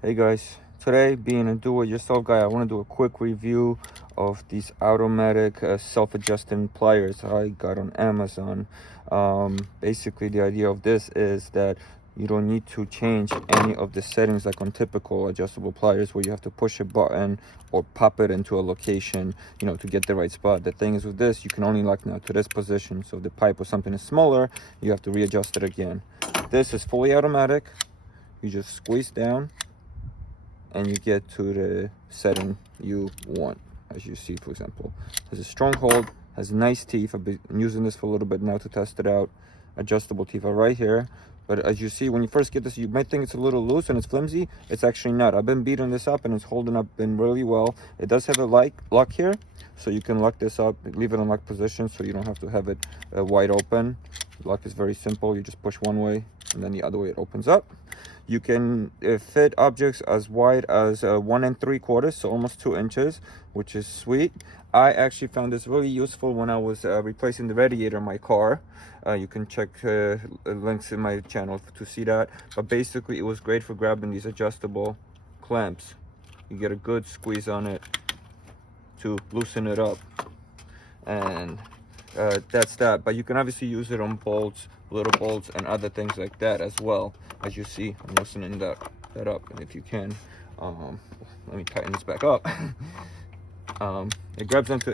Hey guys, today being a do-it-yourself guy, I want to do a quick review of these automatic self-adjusting pliers I got on Amazon. Basically the idea of this is that you don't need to change any of the settings like on typical adjustable pliers where you have to push a button or pop it into a location, to get the right spot. The thing is with this, you can only lock now to this position. So if the pipe or something is smaller, you have to readjust it again. This is fully automatic. You just squeeze down and you get to the setting you want. As you see, for example, has a strong hold, has nice teeth. I've been using this for a little bit now to test it out. Adjustable teeth are right here, but as you see, when you first get this, you might think it's a little loose and it's flimsy. It's actually not. I've been beating this up and it's holding up really well. It does have a lock here, so you can lock this up, leave it in lock position, so you don't have to have it wide open. The lock is very simple. You just push one way and then the other way it opens up. You can fit objects as wide as 1 3/4, so almost 2 inches, which is sweet. I actually found this really useful when I was replacing the radiator in my car. You can check links in my channel to see that. But basically, it was great for grabbing these adjustable clamps. You get a good squeeze on it to loosen it up. And that's that. But you can obviously use it on bolts, little bolts, and other things like that as well. As you see, I'm loosening that up, and if you can, let me tighten this back up. It grabs onto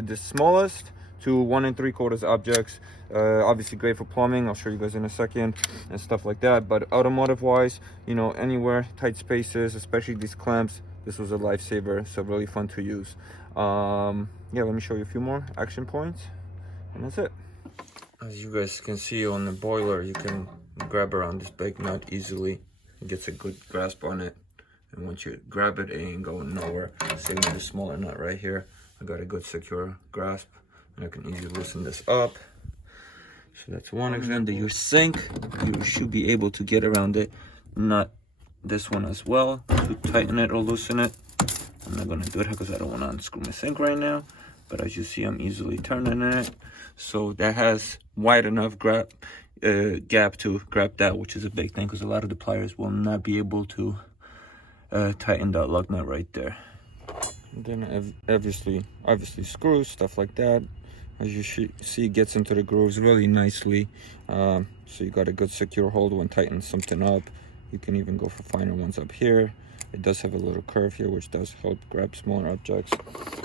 the smallest to 1 3/4 objects. Obviously great for plumbing. I'll show you guys in a second and stuff like that. But automotive wise, anywhere, tight spaces, especially these clamps, this was a lifesaver. So really fun to use. Yeah, let me show you a few more action points, and that's it. As you guys can see on the boiler, you can grab around this big nut easily. It gets a good grasp on it, and once you grab it, it ain't going nowhere. Same with the smaller nut right here. I got a good secure grasp, and I can easily loosen this up. So that's one example. Your sink, you should be able to get around it. Not this one as well, to tighten it or loosen it. I'm not gonna do it because I don't want to unscrew my sink right now. But as you see, I'm easily turning it. So that has wide enough gap to grab that, which is a big thing because a lot of the pliers will not be able to tighten that lug nut right there. And then obviously screws, stuff like that. As you see, it gets into the grooves really nicely. So you got a good secure hold when tightening something up. You can even go for finer ones up here. It does have a little curve here, which does help grab smaller objects.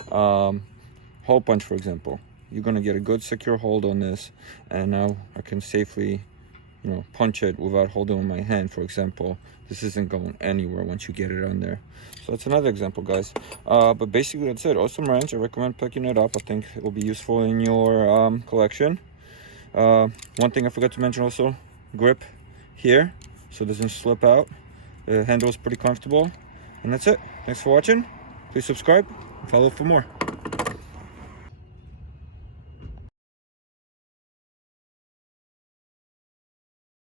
Hole punch, for example, you're going to get a good secure hold on this, and now I can safely punch it without holding on my hand. For example, this isn't going anywhere once you get it on there. So that's another example, guys. But basically that's it. Awesome wrench. I recommend picking it up. I think it will be useful in your collection. One thing I forgot to mention also, grip here so it doesn't slip out. The handle is pretty comfortable, and that's it. Thanks for watching. Please subscribe and follow for more.